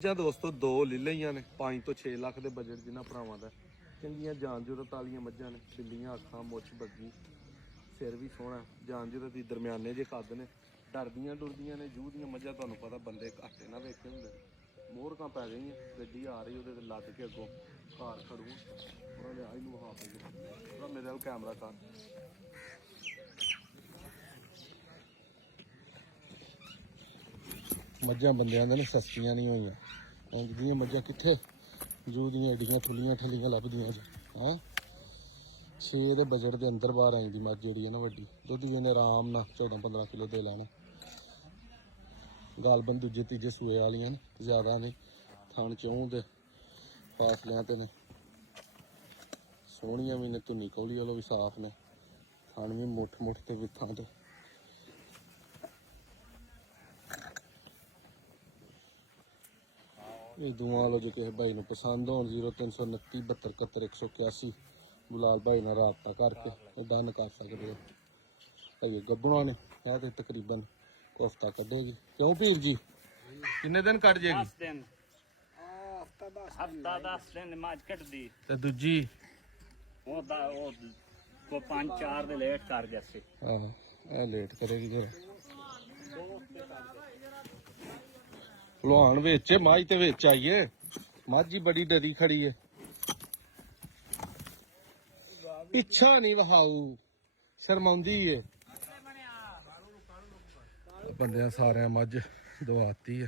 ਜਾਂ ਦੋਸਤੋ ਦੋ ਲੈ ਲਈਆਂ ਨੇ 5 ਤੋਂ 6 ਲੱਖ ਦੇ ਬਜਟ ਜਿਨ੍ਹਾਂ ਭਰਾਵਾਂ ਦਾ। ਚੰਗੀਆਂ ਜਾਨ ਜ਼ਰੂਰਤ ਵਾਲੀਆਂ ਮੱਝਾਂ ਨੇ, ਬਿੱਲੀਆਂ ਅੱਖਾਂ, ਮੁੱਛ ਬੱਗੀ, ਸਿਰ ਵੀ ਸੋਹਣਾ, ਜਾਨ ਜ਼ਰੂਰਤ ਦੀ ਦਰਮਿਆਨੇ ਜੇ ਕੱਦ ਨੇ, ਡਰਦੀਆਂ ਡੁਰਦੀਆਂ ਨੇ। ਜੂਹ ਦੀਆਂ ਮੱਝਾਂ ਤੁਹਾਨੂੰ ਪਤਾ ਬੰਦੇ ਘੱਟੇ ਨਾ ਵੇਖੇ ਹੁੰਦੇ। ਮੋਹਰਕਾਂ ਪੈ ਗਈਆਂ, ਗੱਡੀ ਆ ਰਹੀ ਉਹਦੇ ਤੇ ਲੱਦ ਕੇ ਅੱਗੋਂ ਘਰ ਖੜੂ ਉਹਨਾਂ ਨੇ ਆਈ ਨੂੰ ਹਾਫ ਉਹਦਾ ਮੇਰੇ ਨਾਲ ਕੈਮਰਾ ਕਰ। ਮੱਝਾਂ ਬੰਦਿਆਂ ਦੇ ਨੇ ਸਸਤੀਆਂ ਨਹੀਂ ਹੋਈਆਂ। ਉਂਝ ਦੀਆਂ ਮੱਝਾਂ ਕਿੱਥੇ ਜੂਹ ਦੀਆਂ ਏਡੀਆਂ ਥੁੱਲੀਆਂ ਠੱਲੀਆਂ ਲੱਭਦੀਆਂ ਜੀ। ਹਾਂ 6 ਦੇ ਬਜਟ ਦੇ ਅੰਦਰ ਬਾਹਰ ਆਈ ਦੀ ਮੱਝ ਜਿਹੜੀ ਹੈ ਨਾ ਵੱਡੀ, ਦੁੱਧ ਵੀ ਉਹਨੇ ਆਰਾਮ ਨਾਲ 14-15 ਕਿਲੋ ਦੇ ਲੈਣਾ। ਗਾਲਬਨ ਦੂਜੇ ਤੀਜੇ ਸੂਏ ਵਾਲੀਆਂ ਨੇ, ਜ਼ਿਆਦਾ ਨਹੀਂ। ਥਣ ਚੌਂ ਦੇ ਫੈਸਲਿਆਂ ਤੇ ਨੇ, ਸੋਹਣੀਆਂ ਵੀ ਨੇ, ਧੁੰਨੀ ਕੌਲੀ ਵਾਲੋਂ ਵੀ ਸਾਫ਼ ਨੇ, ਥਣ ਵੀ ਮੁੱਠ ਤੇ ਵਿੱਥਾਂ ਤੇ। ਇਹ ਦੋਵਾਂ ਵਾਲੋ ਜੇ ਕਿਸੇ ਭਾਈ ਨੂੰ ਪਸੰਦ ਹੋਣ 0329 72 71 181 ਗੁਲਾਲ ਭਾਈ ਨਾਲ ਰਾਬਤਾ ਕਰਕੇ ਉਹ ਡਨ ਕਰ ਸਕਦੇ ਹੋ। ਇਹ ਗੱਭੂਆਂ ਨੇ ਇਹ ਤੇ ਤਕਰੀਬਨ ਹਫਤਾ ਕੱਢੇਗੀ। ਕਿਉਂ ਵੀਰ ਜੀ ਕਿੰਨੇ ਦਿਨ ਕੱਢ ਜੇਗੀ? 10 ਦਿਨ ਹਫਤਾ 10 ਦਿਨ ਮੱਝ ਕੱਢਦੀ। ਤੇ ਦੂਜੀ ਉਹ ਕੋ 5-4 ਦੇ ਲੇਟ ਕਰ ਜੈਸੇ। ਹਾਂ ਇਹ ਲੇਟ ਕਰੇਗੀ ਜਰਾ। ਭਲਵਾਨ ਵਿੱਚ ਮੱਝ ਤੇ ਵਿੱਚ ਆਈਏ, ਮੱਝ ਹੀ ਬੜੀ ਡਰੀ ਖੜੀ ਏ। ਪਿੱਛਾ ਨਹੀਂ ਵਹਾਊ ਸ਼ਰਮਾਉਂਦੀ ਏ। ਬੰਦਿਆਂ ਸਾਰਿਆਂ ਮੱਝ ਦਵਾਤੀ ਏ।